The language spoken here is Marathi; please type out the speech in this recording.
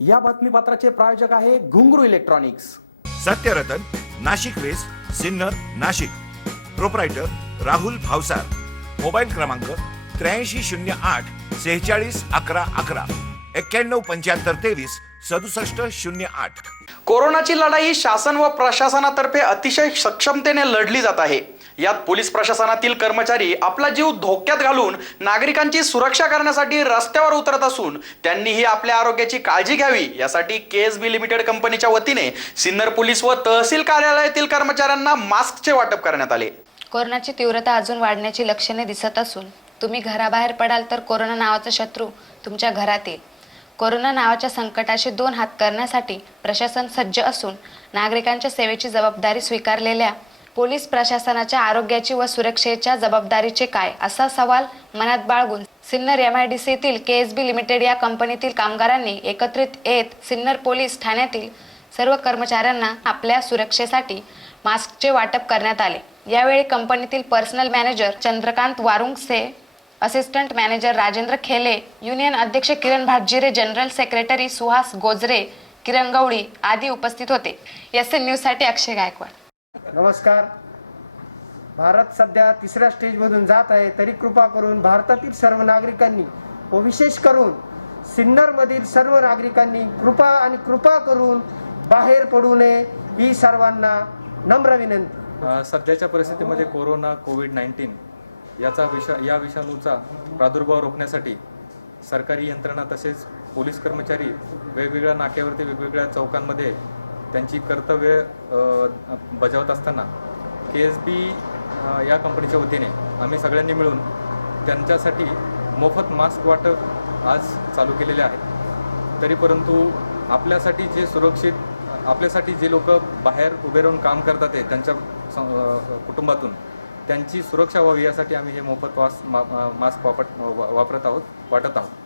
या बातमीपत्राचे प्रायोजक आहे Ghungru electronics. Satyaratan Nashik west Sinnar Nashik. Proprietor Rahul Bhavsar. Mobile क्रमांक त्र्याऐंशी शून्य आठ सेहेचाळीस अकरा अकरा. एक्क्याण्णव पंच्याहत्तर तेवीस सदुसष्ट शून्य आठ. कोरोनाची लढाई शासन व प्रशासनातर्फे अतिशय सक्षमतेने लढली जात आहे. यात पोलीस प्रशासनातील कर्मचारी आपला जीव धोक्यात घालून नागरिकांची सुरक्षा करण्यासाठी रस्त्यावर उतरत असून त्यांनीही आपल्या आरोग्याची काळजी घ्यावी यासाठी के एस बी लिमिटेड कंपनीच्या वतीने सिन्नर पोलीस व तहसील कार्यालयातील कर्मचाऱ्यांना मास्कचे वाटप करण्यात आले. कोरोनाची तीव्रता अजून वाढण्याची लक्षणे दिसत असून तुम्ही घराबाहेर पडाल तर कोरोना नावाचा शत्रू तुमच्या घरात येईल. कोरोना नावाच्या संकटाशी दोन हात करण्यासाठी प्रशासन सज्ज असून नागरिकांच्या सेवेची जबाबदारी स्वीकारलेल्या पोलीस प्रशासनाच्या आरोग्याची व सुरक्षेच्या जबाबदारीचे काय? असा सवाल मनात बाळगून सिन्नर एम आय डी सीतील के एस बी लिमिटेड या कंपनीतील कामगारांनी एकत्रित येत सिन्नर पोलीस ठाण्यातील सर्व कर्मचाऱ्यांना आपल्या सुरक्षेसाठी मास्कचे वाटप करण्यात आले. यावेळी कंपनीतील personal manager Chandrakant Warungase assistant manager Rajendra Khele union अध्यक्ष किरण भाटजिरे जनरल सेक्रेटरी सुहास गोजरे किरण गवळी आदी उपस्थित होते. एस एन न्यूजसाठी अक्षय गायकवाड. नमस्कार. भारत सध्या तिसऱ्या स्टेजमधून जात आहे. तरी कृपा करून भारतातील सर्व नागरिकांनी व विशेष करून सिन्नरमधील सर्व नागरिकांनी कृपा आणि कृपा करून बाहेर पडू नये ही सर्वांना नम्र विनंती. सध्याच्या परिस्थितीमध्ये कोरोना कोविड नाईन्टीन याचा विषा या विषाणूचा प्रादुर्भाव रोखण्यासाठी सरकारी यंत्रणा तसेच पोलीस कर्मचारी वेगवेगळ्या नाक्यावरती वेगवेगळ्या चौकांमध्ये त्यांची कर्तव्य बजावत असताना के एस बी या कंपनीच्या वतीने आम्ही सगळ्यांनी मिळून त्यांच्यासाठी मोफत मास्क वाटप आज चालू केलेले आहे. तरी परंतु आपल्यासाठी जे सुरक्षित आपल्यासाठी जे लोक बाहेर उभे राहून काम करतात आहे त्यांच्या सं- कुटुंबातून त्यांची सुरक्षा व्हावी यासाठी आम्ही हे मोफत वास मा- मास्क वापट वापरत आहोत वाटत आहोत.